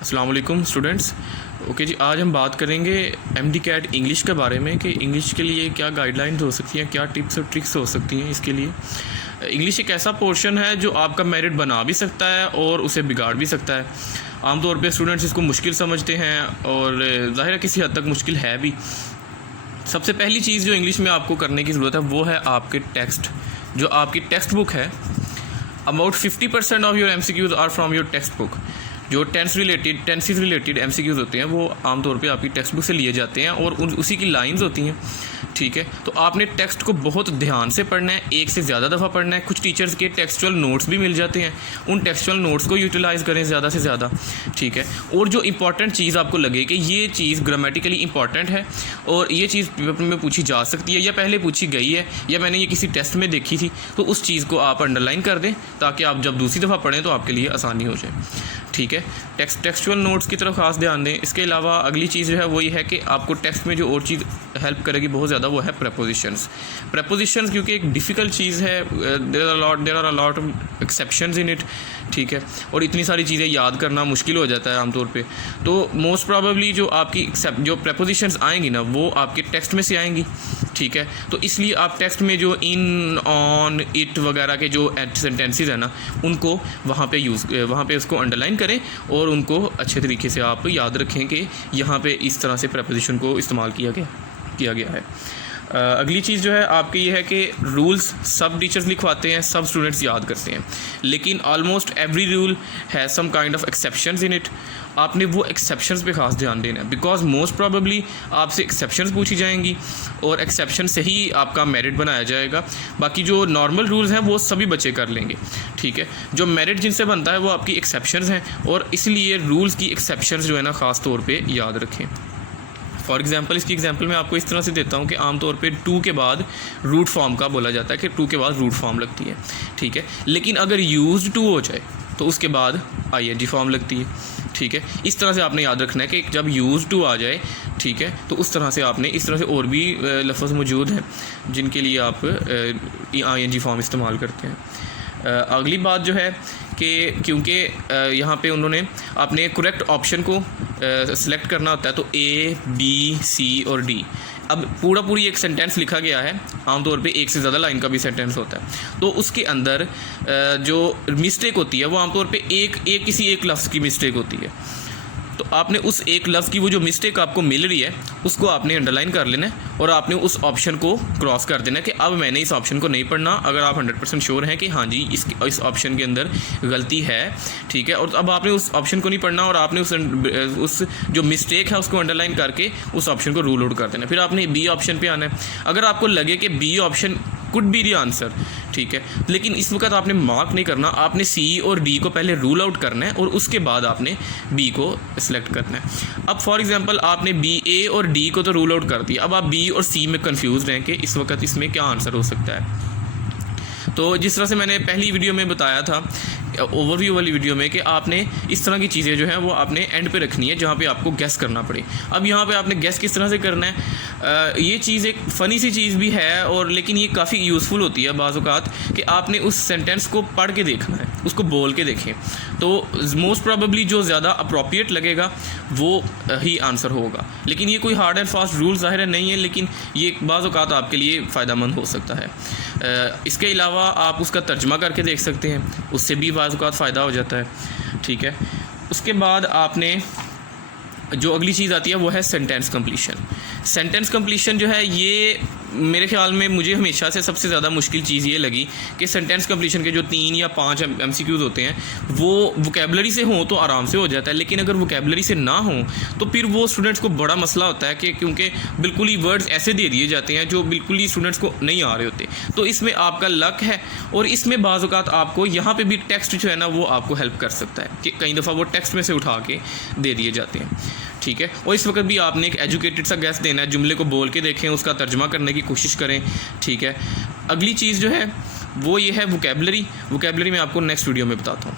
अस्सलाम वालेकुम students. Okay जी, आज हम बात करेंगे एमडी कैट इंग्लिश के बारे में कि इंग्लिश के लिए क्या गाइडलाइंस हो सकती हैं, क्या टिप्स और ट्रिक्स हो सकती हैं। इसके लिए इंग्लिश एक ऐसा पोर्शन है जो आपका मेरिट बना भी सकता है और उसे बिगाड़ भी सकता है। आमतौर पे स्टूडेंट्स इसको मुश्किल समझते हैं और ज़ाहिर है किसी हद तक मुश्किल है भी। सबसे पहली चीज़ जो इंग्लिश में आपको करने की ज़रूरत है वो है आपके टेक्स्ट। जो आपकी टेक्स्ट बुक है, about 50% of your MCQs are from your text book. जो टेंसेस रिलेटेड MCQs होते हैं वो आमतौर पे आपकी टेक्स्ट बुक से लिए जाते हैं और उसी की लाइंस होती हैं। ठीक है, तो आपने टेक्स्ट को बहुत ध्यान से पढ़ना है, एक से ज़्यादा दफ़ा पढ़ना है। कुछ टीचर्स के टेक्सचुअल नोट्स भी मिल जाते हैं, उन टेक्सचुअल नोट्स को यूटिलाइज़ करें ज़्यादा से ज़्यादा। ठीक है, और जो इंपॉर्टेंट चीज़ आपको लगे कि ये चीज़ ग्रामेटिकली इंपॉर्टेंट है और ये चीज़ पेपर में पूछी जा सकती है या पहले पूछी गई है या मैंने ये किसी टेस्ट में देखी थी, तो उस चीज़ को आप अंडरलाइन कर दें ताकि आप जब दूसरी दफ़ा पढ़ें तो आपके लिए आसानी हो जाए। ठीक है, टेक्सचुअल नोट्स की तरफ खास ध्यान दें। इसके अलावा अगली चीज़ जो है वो ये है कि आपको टेक्स्ट में जो और चीज़ हेल्प करेगी बहुत ज़्यादा वो है प्रपोजिशंस क्योंकि एक डिफ़िकल्ट चीज़ है। There are a lot of exceptions in it. ठीक है, और इतनी सारी चीज़ें याद करना मुश्किल हो जाता है आमतौर पे। तो मोस्ट प्रॉबेबली जो आपकी जो प्रपोजिशंस आएंगी ना वो आपके टेक्स्ट में से आएंगी। ठीक है, तो इसलिए आप टेक्स्ट में जो इन, ऑन, इट वगैरह के जो सेंटेंसेस हैं ना उनको वहाँ पे उसको अंडरलाइन करें और उनको अच्छे तरीके से आप याद रखें कि यहाँ पे इस तरह से प्रपोजिशन को इस्तेमाल किया गया है। अगली चीज़ जो है आपकी ये है कि रूल्स सब टीचर्स लिखवाते हैं, सब स्टूडेंट्स याद करते हैं, लेकिन ऑलमोस्ट एवरी रूल है some kind of exceptions in it. आपने वो एक्सेप्शंस पे खास ध्यान देना है बिकॉज मोस्ट प्रॉबेबली आपसे एक्सेप्शंस पूछी जाएंगी और एक्सेप्शन से ही आपका मेरिट बनाया जाएगा। बाकी जो नॉर्मल रूल्स हैं वो सभी बच्चे कर लेंगे। ठीक है, जो मेरिट जिनसे बनता है वो आपकी एक्सेप्शंस हैं और इसलिए रूल्स की एक्सेप्शंस जो है ना ख़ास तौर पे याद रखें। फॉर एग्जांपल इसकी एग्जांपल मैं आपको इस तरह से देता हूँ कि आमतौर पे टू के बाद रूट फॉर्म का बोला जाता है कि टू के बाद रूट फॉर्म लगती है। ठीक है, लेकिन अगर यूज्ड टू हो जाए तो उसके बाद ING फॉर्म लगती है। ठीक है, इस तरह से आपने याद रखना है कि जब यूज्ड टू आ जाए, ठीक है, तो उस तरह से आपने इस तरह से और भी लफ्ज़ मौजूद हैं जिनके लिए आप ING फॉर्म इस्तेमाल करते हैं। अगली बात जो है कि क्योंकि यहाँ पे उन्होंने अपने करेक्ट ऑप्शन को सिलेक्ट करना होता है तो A, B, C और D। अब पूरी एक सेंटेंस लिखा गया है, आमतौर पे एक से ज़्यादा लाइन का भी सेंटेंस होता है, तो उसके अंदर जो मिस्टेक होती है वो आमतौर पे किसी एक लफ्ज़ की मिस्टेक होती है। तो आपने उस एक लफ्ज़ की वो जो मिस्टेक आपको मिल रही है उसको आपने अंडरलाइन कर लेना है और आपने उस ऑप्शन को क्रॉस कर देना है कि अब मैंने इस ऑप्शन को नहीं पढ़ना। अगर आप 100% श्योर हैं कि हाँ जी इस ऑप्शन के अंदर गलती है, ठीक है, और अब आपने उस ऑप्शन को नहीं पढ़ना और आपने उस जो मिस्टेक है उसको अंडरलाइन करके उस ऑप्शन को रूल आउट कर देना है। फिर आपने B ऑप्शन पर आना है। अगर आपको लगे कि B option could be the answer, ठीक है, लेकिन इस वक्त आपने मार्क नहीं करना, आपने C और D को पहले रूल आउट करना है और उसके बाद आपने B को सिलेक्ट करना है। अब फॉर एग्जांपल आपने B, A और D को तो रूल आउट कर दिया, अब आप B और C में कंफ्यूज हैं कि इस वक्त इसमें क्या आंसर हो सकता है। तो जिस तरह से मैंने पहली वीडियो में बताया था, ओवरव्यू वाली वीडियो में, कि आपने इस तरह की चीज़ें जो हैं वो आपने एंड पे रखनी है जहाँ पे आपको गेस करना पड़े। अब यहाँ पे आपने गेस किस तरह से करना है, ये चीज़ एक फ़नी सी चीज़ भी है और लेकिन ये काफ़ी यूज़फुल होती है बाज़ औक़ात कि आपने उस सेंटेंस को पढ़ के देखना है, उसको बोल के देखें, तो मोस्ट प्रॉबेबली जो ज़्यादा अप्रोप्रिएट लगेगा वो ही आंसर होगा। लेकिन ये कोई हार्ड एंड फास्ट रूल ज़ाहिर नहीं है, लेकिन ये बाज़ औक़ात आपके लिए फ़ायदेमंद हो सकता है। इसके अलावा आप उसका तर्जमा करके देख सकते हैं, उससे भी बाज़ औक़ात फ़ायदा हो जाता है। ठीक है, उसके बाद आपने जो अगली चीज़ आती है वो है सेंटेंस कंप्लीशन। सेंटेंस कंप्लीशन जो है ये मेरे ख्याल में मुझे हमेशा से सबसे ज़्यादा मुश्किल चीज़ ये लगी कि सेंटेंस कंप्लीशन के जो 3 या 5 MCQs होते हैं वो वोकेबलरी से हों तो आराम से हो जाता है, लेकिन अगर वोकेबलरी से ना हों तो फिर वो स्टूडेंट्स को बड़ा मसला होता है कि क्योंकि बिल्कुल ही वर्ड्स ऐसे दे दिए जाते हैं जो बिल्कुल ही स्टूडेंट्स को नहीं आ रहे होते। तो इसमें आपका लक है और इसमें बाज़ औक़ात आपको यहाँ पर भी टेक्स्ट जो है ना वो आपको हेल्प कर सकता है कि कई दफ़ा वो टेक्स्ट में से उठा के दे दिए जाते हैं। ठीक है, और इस वक्त भी आपने एक एजुकेटेड सा गेस देना है, जुमले को बोल के देखें, उसका तर्जमा करने की कोशिश करें। ठीक है, अगली चीज़ जो है वो ये है वोकेबलरी। वोकेबलरी मैं आपको नेक्स्ट वीडियो में बताता हूँ।